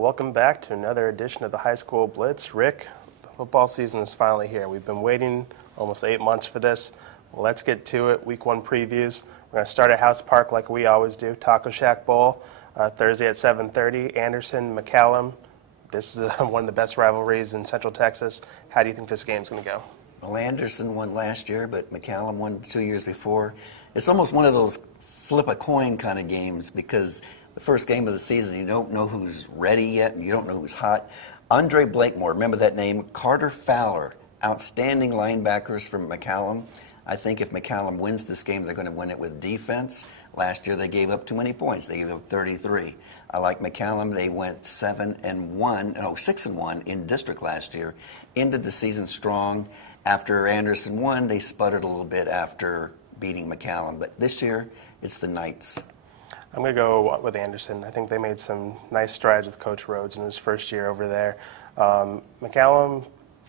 Welcome back to another edition of the High School Blitz. Rick, the football season is finally here. We've been waiting almost 8 months for this. Let's get to it. Week 1 previews. We're going to start at House Park like we always do. Taco Shack Bowl, Thursday at 7:30. Anderson, McCallum. This is one of the best rivalries in Central Texas. How do you think this game's going to go? Well, Anderson won last year, but McCallum won 2 years before. It's almost one of those flip a coin kind of games because the first game of the season, you don't know who's ready yet and you don't know who's hot. Andre Blakemore, remember that name? Carter Fowler, outstanding linebackers from McCallum. I think if McCallum wins this game, they're going to win it with defense. Last year, they gave up too many points. They gave up 33. I like McCallum. They went 6-1 in district last year. Ended the season strong. After Anderson won, they sputtered a little bit after beating McCallum. But this year, it's the Knights. I'm going to go with Anderson. I think they made some nice strides with Coach Rhodes in his first year over there. McCallum,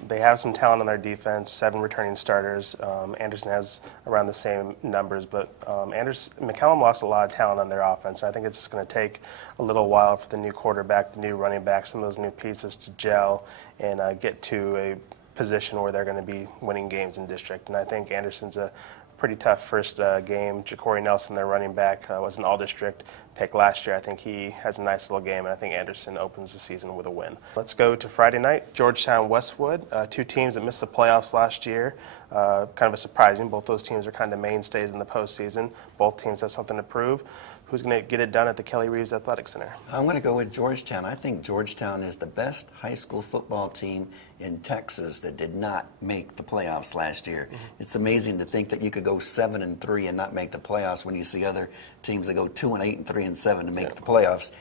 they have some talent on their defense, 7 returning starters. Anderson has around the same numbers, but McCallum lost a lot of talent on their offense. I think it's just going to take a little while for the new quarterback, the new running back, some of those new pieces to gel and get to a position where they're going to be winning games in district. And I think Anderson's a pretty tough first game. Ja'Cory Nelson, their running back, was an all-district pick last year. I think he has a nice little game, and I think Anderson opens the season with a win. Let's go to Friday night, Georgetown Westwood, 2 teams that missed the playoffs last year. Kind of a surprising. Both those teams are kind of mainstays in the postseason. Both teams have something to prove. Who's going to get it done at the Kelly Reeves Athletic Center? I'm going to go with Georgetown. I think Georgetown is the best high school football team in Texas that did not make the playoffs last year. It's amazing to think that you could go 7-3 and not make the playoffs when you see other teams that go 2-8 and 3-7 to make the playoffs.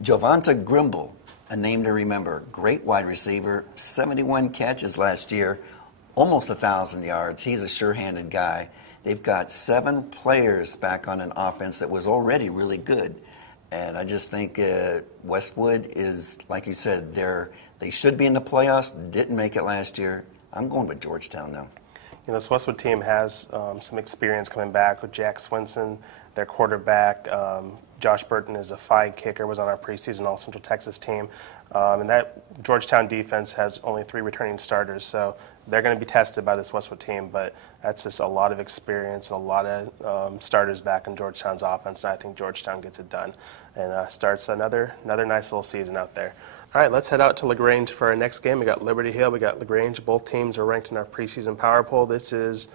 Jovanta Grimble, a name to remember, great wide receiver, 71 catches last year, almost 1,000 yards. He's a sure-handed guy. They've got 7 players back on an offense that was already really good. And I just think Westwood is, like you said, they should be in the playoffs, didn't make it last year. I'm going with Georgetown now. You know, this Westwood team has some experience coming back with Jack Swinson, their quarterback. Josh Burton is a fine kicker, was on our preseason All-Central Texas team. And that Georgetown defense has only 3 returning starters, so they're going to be tested by this Westwood team, but that's just a lot of experience and a lot of starters back in Georgetown's offense, and I think Georgetown gets it done and starts another nice little season out there. All right, let's head out to LaGrange for our next game. We got Liberty Hill, we got LaGrange. Both teams are ranked in our preseason power poll. This is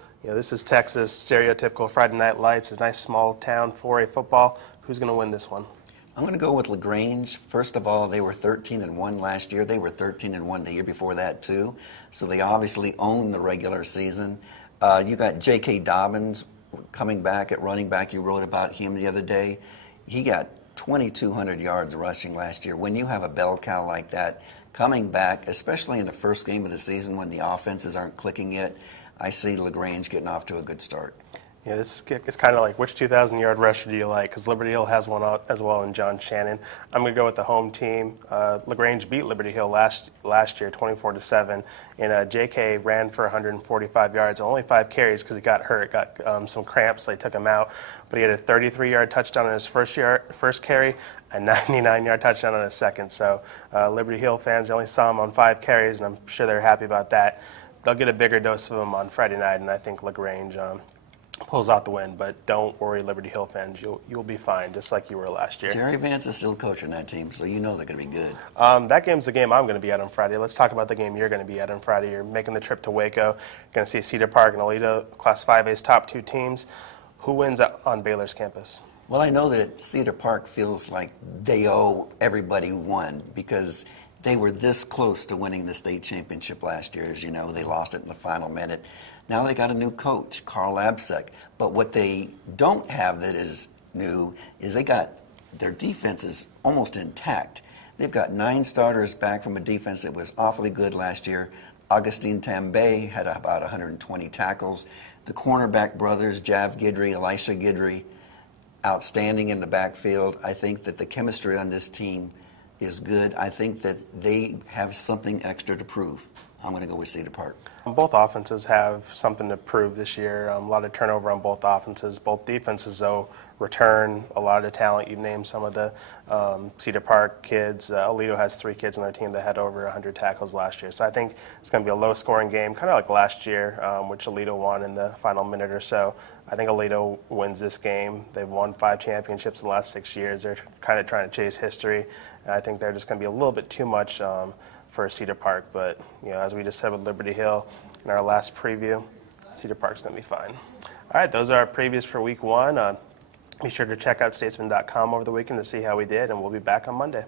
Texas, stereotypical Friday night lights, a nice small town 4A football. Who's going to win this one? I'm going to go with LaGrange. First of all, they were 13-1 last year. They were 13-1 the year before that, too. So they obviously own the regular season. You got J.K. Dobbins coming back at running back. You wrote about him the other day. He got 2,200 yards rushing last year. When you have a bell cow like that coming back, especially in the first game of the season when the offenses aren't clicking yet, I see LaGrange getting off to a good start. Yeah, it's kind of like which 2,000-yard rusher do you like? Because Liberty Hill has one out as well in John Shannon. I'm going to go with the home team. LaGrange beat Liberty Hill last year, 24-7, and J.K. ran for 145 yards, only 5 carries because he got hurt, got some cramps, so they took him out. But he had a 33-yard touchdown on his first carry, a 99-yard touchdown on his second. So Liberty Hill fans, they only saw him on 5 carries, and I'm sure they're happy about that. They'll get a bigger dose of him on Friday night, and I think LaGrange pulls out the win, but don't worry, Liberty Hill fans. You'll be fine, just like you were last year. Jerry Vance is still coaching that team, so you know they're going to be good. That game's the game I'm going to be at on Friday. Let's talk about the game you're going to be at on Friday. You're making the trip to Waco. You're going to see Cedar Park and Aledo, Class 5A's top 2 teams. Who wins on Baylor's campus? Well, I know that Cedar Park feels like they owe everybody one because they were this close to winning the state championship last year. As you know, they lost it in the final minute. Now they got a new coach, Carl Absek. But what they don't have that is new is they got their defense is almost intact. They've got 9 starters back from a defense that was awfully good last year. Augustine Tambay had about 120 tackles. The cornerback brothers, Jav Guidry, Elisha Guidry, outstanding in the backfield. I think that the chemistry on this team is good. I think that they have something extra to prove. I'm going to go with Cedar Park. Both offenses have something to prove this year. A lot of turnover on both offenses. Both defenses, though, return a lot of the talent. You've named some of the Cedar Park kids. Aledo has 3 kids on their team that had over 100 tackles last year. So I think it's going to be a low-scoring game, kind of like last year, which Aledo won in the final minute or so. I think Aledo wins this game. They've won 5 championships in the last 6 years. They're kind of trying to chase history. And I think they're just going to be a little bit too much for Cedar Park. But, as we just said with Liberty Hill in our last preview, Cedar Park's going to be fine. All right, those are our previews for week 1. Be sure to check out statesman.com over the weekend to see how we did, and we'll be back on Monday.